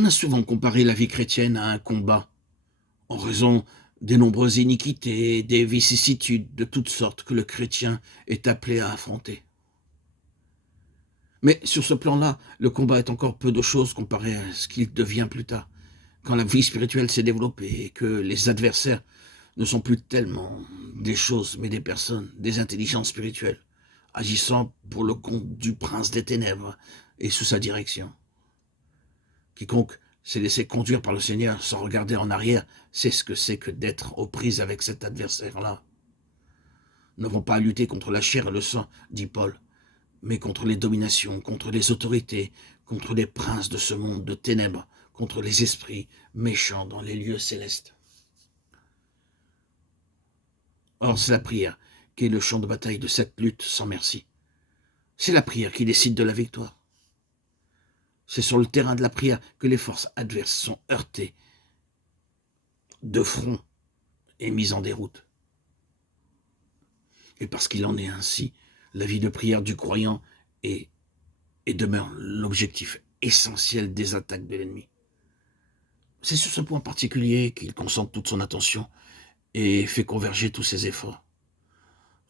On a souvent comparé la vie chrétienne à un combat, en raison des nombreuses iniquités et des vicissitudes de toutes sortes que le chrétien est appelé à affronter. Mais sur ce plan-là, le combat est encore peu de choses comparé à ce qu'il devient plus tard, quand la vie spirituelle s'est développée et que les adversaires ne sont plus tellement des choses, mais des personnes, des intelligences spirituelles, agissant pour le compte du prince des ténèbres et sous sa direction. Quiconque s'est laissé conduire par le Seigneur sans regarder en arrière sait ce que c'est que d'être aux prises avec cet adversaire-là. Nous n'avons pas à lutter contre la chair et le sang, dit Paul, mais contre les dominations, contre les autorités, contre les princes de ce monde de ténèbres, contre les esprits méchants dans les lieux célestes. Or, c'est la prière qui est le champ de bataille de cette lutte sans merci. C'est la prière qui décide de la victoire. C'est sur le terrain de la prière que les forces adverses sont heurtées de front et mises en déroute. Et parce qu'il en est ainsi, la vie de prière du croyant est et demeure l'objectif essentiel des attaques de l'ennemi. C'est sur ce point particulier qu'il concentre toute son attention et fait converger tous ses efforts.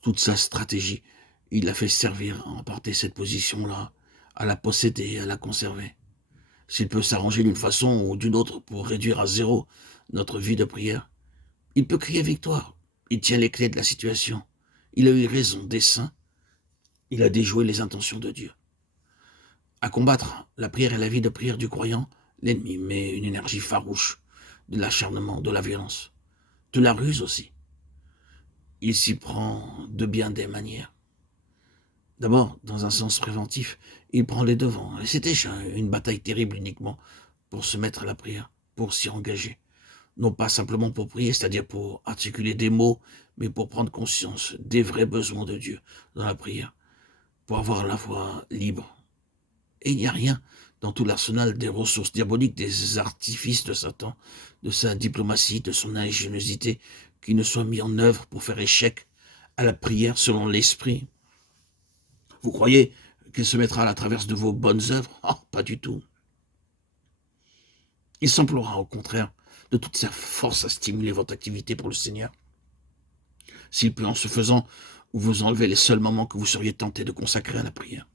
Toute sa stratégie, il la fait servir à emporter cette position-là, à la posséder, à la conserver. S'il peut s'arranger d'une façon ou d'une autre pour réduire à zéro notre vie de prière, il peut crier victoire. Il tient les clés de la situation. Il a eu raison des saints. Il a déjoué les intentions de Dieu. À combattre la prière et la vie de prière du croyant, l'ennemi met une énergie farouche, de l'acharnement, de la violence, de la ruse aussi. Il s'y prend de bien des manières. D'abord, dans un sens préventif, il prend les devants. Et c'est déjà une bataille terrible uniquement pour se mettre à la prière, pour s'y engager. Non pas simplement pour prier, c'est-à-dire pour articuler des mots, mais pour prendre conscience des vrais besoins de Dieu dans la prière, pour avoir la voix libre. Et il n'y a rien dans tout l'arsenal des ressources diaboliques, des artifices de Satan, de sa diplomatie, de son ingéniosité, qui ne soit mis en œuvre pour faire échec à la prière selon l'esprit. Vous croyez qu'il se mettra à la traverse de vos bonnes œuvres? Pas du tout. Il s'emploiera au contraire de toute sa force à stimuler votre activité pour le Seigneur. S'il peut en se faisant vous enlever les seuls moments que vous seriez tenté de consacrer à la prière.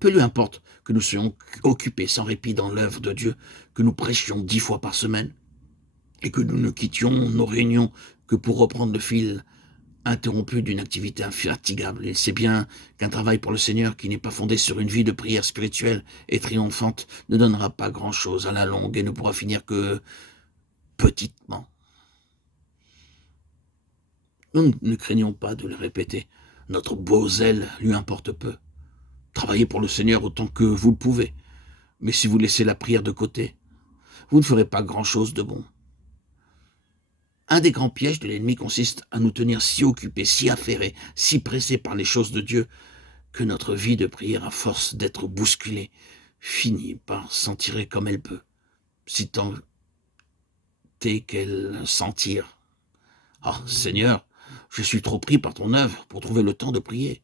Peu lui importe que nous soyons occupés sans répit dans l'œuvre de Dieu, que nous prêchions 10 fois par semaine, et que nous ne quittions nos réunions que pour reprendre le fil interrompu d'une activité infatigable. Il sait bien qu'un travail pour le Seigneur qui n'est pas fondé sur une vie de prière spirituelle et triomphante ne donnera pas grand-chose à la longue et ne pourra finir que petitement. Nous ne craignons pas de le répéter. Notre beau zèle lui importe peu. Travaillez pour le Seigneur autant que vous le pouvez. Mais si vous laissez la prière de côté, vous ne ferez pas grand-chose de bon. Un des grands pièges de l'ennemi consiste à nous tenir si occupés, si affairés, si pressés par les choses de Dieu, que notre vie de prière, à force d'être bousculée, finit par s'en tirer comme elle peut, si tant est qu'elle s'en tire. Seigneur, je suis trop pris par ton œuvre pour trouver le temps de prier.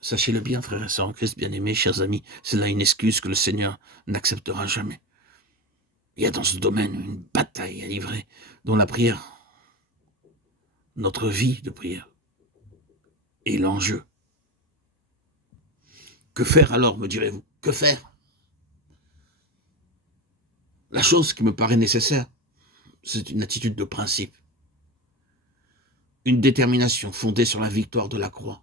Sachez-le bien, frères et sœurs en Christ, bien-aimés, chers amis, c'est là une excuse que le Seigneur n'acceptera jamais. Il y a dans ce domaine une bataille à livrer, dont la prière, notre vie de prière, est l'enjeu. Que faire alors, me direz-vous? Que faire? La chose qui me paraît nécessaire, c'est une attitude de principe, une détermination fondée sur la victoire de la croix,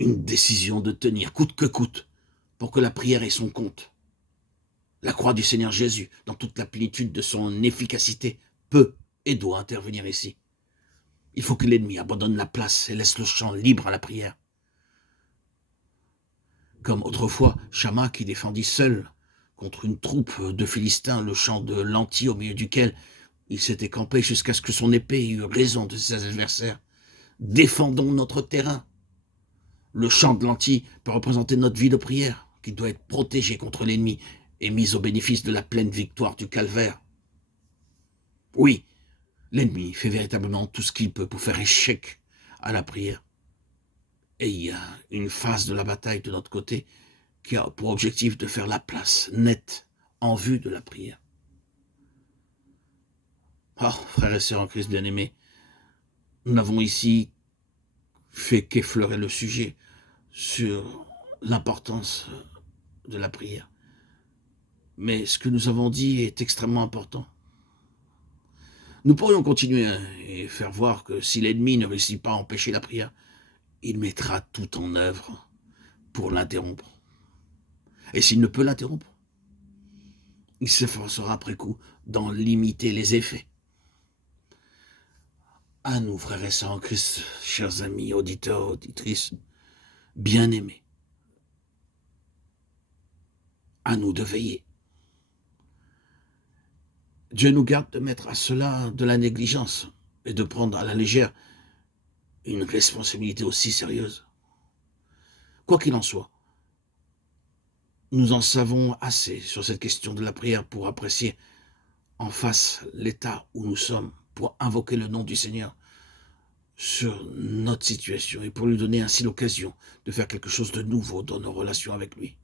une décision de tenir coûte que coûte pour que la prière ait son compte. La croix du Seigneur Jésus, dans toute la plénitude de son efficacité, peut et doit intervenir ici. Il faut que l'ennemi abandonne la place et laisse le champ libre à la prière. Comme autrefois, Chama qui défendit seul contre une troupe de Philistins le champ de Lanti au milieu duquel il s'était campé jusqu'à ce que son épée eût raison de ses adversaires. Défendons notre terrain. Le champ de Lanti peut représenter notre vie de prière, qui doit être protégée contre l'ennemi et mise au bénéfice de la pleine victoire du calvaire. Oui, l'ennemi fait véritablement tout ce qu'il peut pour faire échec à la prière. Et il y a une phase de la bataille de notre côté qui a pour objectif de faire la place nette en vue de la prière. Oh, frères et sœurs en Christ bien-aimés, nous n'avons ici fait qu'effleurer le sujet sur l'importance de la prière. Mais ce que nous avons dit est extrêmement important. Nous pourrions continuer et faire voir que si l'ennemi ne réussit pas à empêcher la prière, il mettra tout en œuvre pour l'interrompre. Et s'il ne peut l'interrompre, il s'efforcera après coup d'en limiter les effets. À nous, frères et sœurs en Christ, chers amis, auditeurs, auditrices, bien-aimés, à nous de veiller. Dieu nous garde de mettre à cela de la négligence et de prendre à la légère une responsabilité aussi sérieuse. Quoi qu'il en soit, nous en savons assez sur cette question de la prière pour apprécier en face l'état où nous sommes, pour invoquer le nom du Seigneur sur notre situation et pour lui donner ainsi l'occasion de faire quelque chose de nouveau dans nos relations avec lui.